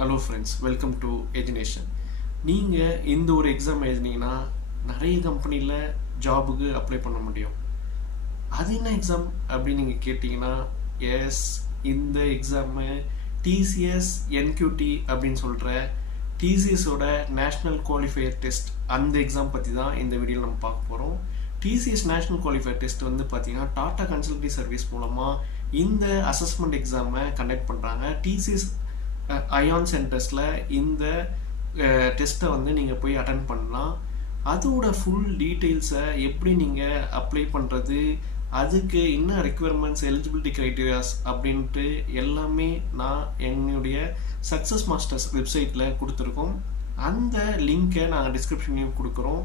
Hello friends, welcome to எஜுனேஷன். நீங்கள் இந்த ஒரு எக்ஸாம் எழுதினீங்கன்னா நிறைய கம்பெனியில் ஜாபுக்கு அப்ளை பண்ண முடியும். அது என்ன எக்ஸாம் அப்படின்னு நீங்கள் கேட்டிங்கன்னா, எஸ், இந்த எக்ஸாமு டிசிஎஸ் என்கியூடி அப்படின்னு சொல்கிற டிசிஎஸோட நேஷ்னல் குவாலிஃபையர் டெஸ்ட். அந்த எக்ஸாம் பற்றி தான் இந்த வீடியோவில் நம்ம பார்க்க போகிறோம். டிசிஎஸ் நேஷ்னல் குவாலிஃபையர் டெஸ்ட் வந்து பார்த்தீங்கன்னா டாடா கன்சல்டி சர்வீஸ் மூலமாக இந்த அசஸ்மெண்ட் எக்ஸாமை கண்டக்ட் பண்ணுறாங்க. டிசிஎஸ் அயான் சென்டர்ஸில் இந்த டெஸ்ட்டை வந்து நீங்கள் போய் அட்டன் பண்ணலாம். அதோட ஃபுல் டீட்டெயில்ஸை எப்படி நீங்கள் அப்ளை பண்ணுறது, அதுக்கு என்ன ரெக்குயர்மெண்ட்ஸ், எலிஜிபிலிட்டி க்ரைட்டீரியாஸ் அப்படின்ட்டு எல்லாமே நான் என்னுடைய சக்ஸஸ் மாஸ்டர்ஸ் வெப்சைட்டில் கொடுத்துருக்கோம். அந்த லிங்க்கை நாங்கள் டிஸ்கிரிப்ஷன்லையும் கொடுக்குறோம்.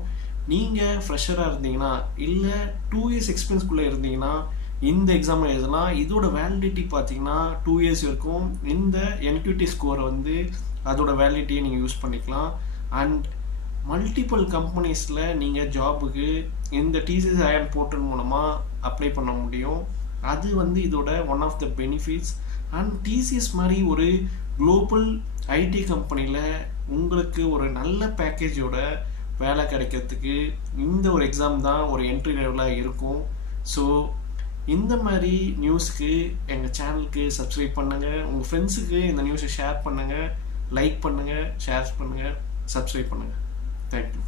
நீங்கள் ஃப்ரெஷராக இருந்தீங்கன்னா இல்லை 2 years எக்ஸ்பீரியன்ஸ்குள்ளே இருந்தீங்கன்னா இந்த எக்ஸாம் எழுதலாம். இதோட வேலிடிட்டி பார்த்தீங்கன்னா 2 years இருக்கும். இந்த என்கியூடி ஸ்கோரை வந்து அதோட வேலிடிட்டியை நீங்கள் யூஸ் பண்ணிக்கலாம். அண்ட் மல்டிபிள் கம்பெனிஸில் நீங்கள் ஜாபுக்கு இந்த டிசிஎஸ் அயான் போர்ட்டல் மூலமாக அப்ளை பண்ண முடியும். அது வந்து இதோட one of the benefits. And TCS மாதிரி ஒரு குளோபல் ஐடி கம்பெனியில் உங்களுக்கு ஒரு நல்ல பேக்கேஜோட வேலை கிடைக்கிறதுக்கு இந்த ஒரு எக்ஸாம் தான் ஒரு என்ட்ரி லெவலாக இருக்கும். ஸோ இந்த மாதிரி நியூஸ்க்கு எங்கள் சேனலுக்கு சப்ஸ்கிரைப் பண்ணுங்கள். உங்கள் ஃப்ரெண்ட்ஸுக்கு இந்த நியூஸை ஷேர் பண்ணுங்கள், லைக் பண்ணுங்கள், ஷேர் பண்ணுங்கள், சப்ஸ்கிரைப் பண்ணுங்கள். தேங்க்யூ.